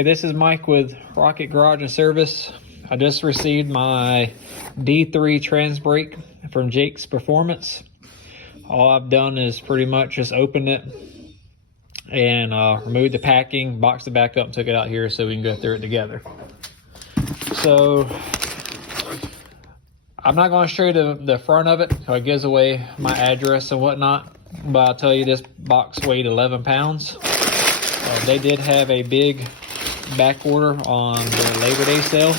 Hey, this is Mike with Rocket Garage and Service. I just received my D3 trans brake from Jake's Performance. All I've done is pretty much just opened it and removed the packing, boxed it back up, and took it out here so we can go through it together. So I'm not going to show you the front of it, so it gives away my address and whatnot, but I'll tell you this box weighed 11 pounds. They did have a big back order on the Labor Day sale.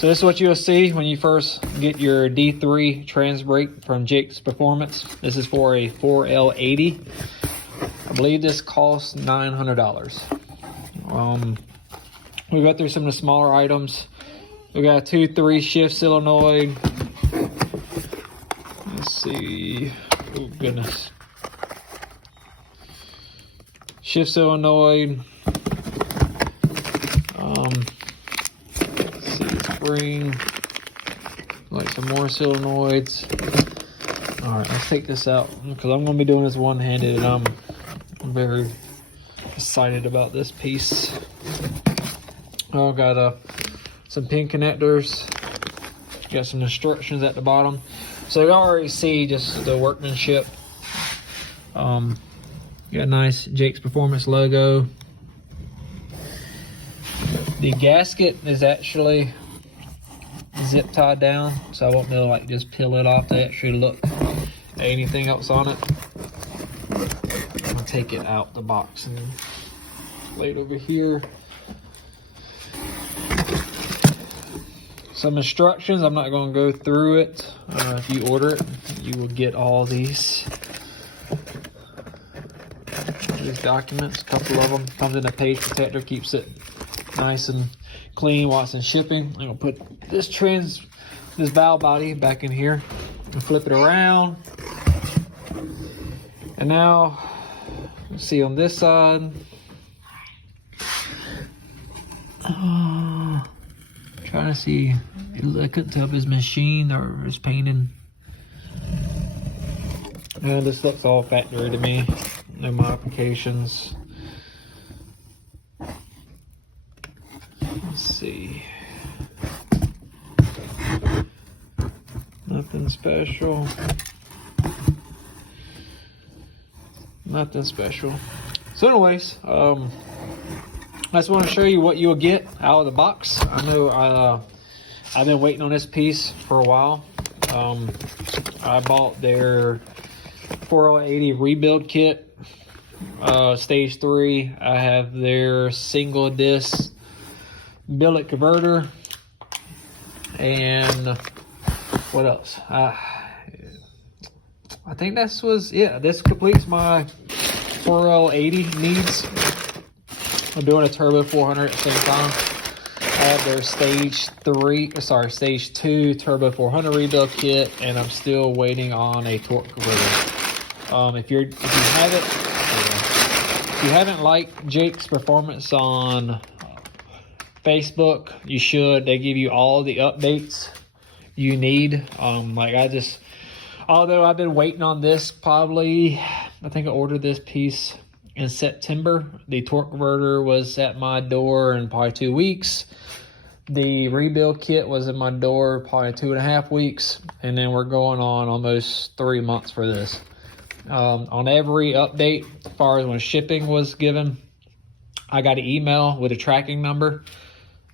So this is what you'll see when you first get your D3 trans brake from Jake's Performance. This is for a 4L80. I believe this costs $900. We got through some of the smaller items. We got a 2-3 shift solenoid. Let's see. Oh goodness. Shift solenoid. Let's see, spring. Like some more solenoids. All right, let's take this out because I'm going to be doing this one-handed, and I'm very excited about this piece. Oh, got some pin connectors. Got some instructions at the bottom. So you already see just the workmanship. Got a nice Jake's Performance logo. The gasket is actually zip tied down, so I won't be able to like just peel it off to actually look at anything else on it. I'm gonna take it out the box and lay it over here. Some instructions. I'm not going to go through it. If you order it, you will get all these documents. A couple of them comes in a page protector, keeps it nice and clean while it's in shipping. I'm gonna put this valve body back in here and flip it around. And now, let's see on this side. Trying to see, I couldn't tell if it's machine or it's painted. And this looks all factory to me. No modifications. Let's see. Nothing special. Nothing special. So anyways, I just want to show you what you'll get out of the box. I know I've been waiting on this piece for a while. I bought their 4L80 rebuild kit, stage 3. I have their single disc billet converter, and what else? I think this completes my 4L80 needs. I'm doing a turbo 400 at the same time. I have their stage 2 turbo 400 rebuild kit, and I'm still waiting on a torque converter. If you haven't liked Jake's Performance on Facebook, you should. They give you all the updates you need. Although I've been waiting on this probably, I think I ordered this piece in September. The torque converter was at my door in probably 2 weeks. The rebuild kit was in my door probably 2.5 weeks. And then we're going on almost 3 months for this. On every update, as far as when shipping was given, I got an email with a tracking number.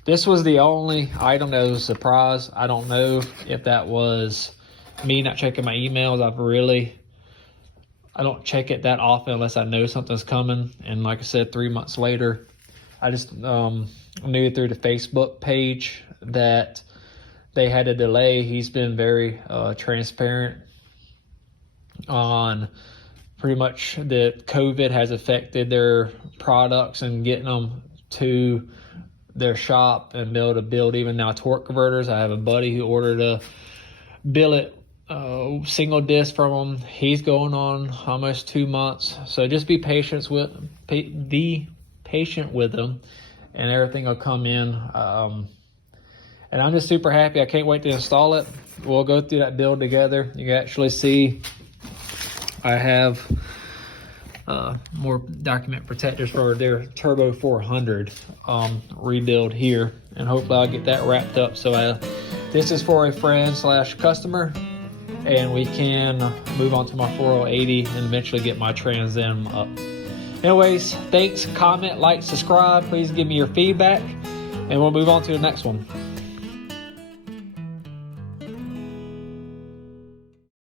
This was the only item that was a surprise. I don't know if that was me not checking my emails. I don't check it that often unless I know something's coming. And like I said, 3 months later, I just knew through the Facebook page that they had a delay. He's been very transparent on pretty much that COVID has affected their products and getting them to their shop and be able to build even now torque converters. I have a buddy who ordered a billet single disc from him. He's going on almost 2 months. So just be patient with them, and everything will come in. And I'm just super happy. I can't wait to install it. We'll go through that build together. You can actually see I have more document protectors for their Turbo 400 rebuild here, and hopefully I'll get that wrapped up. So this is for a friend / customer, and we can move on to my 4080 and eventually get my Trans Am up. Anyways, thanks, comment, like, subscribe. Please give me your feedback, and we'll move on to the next one.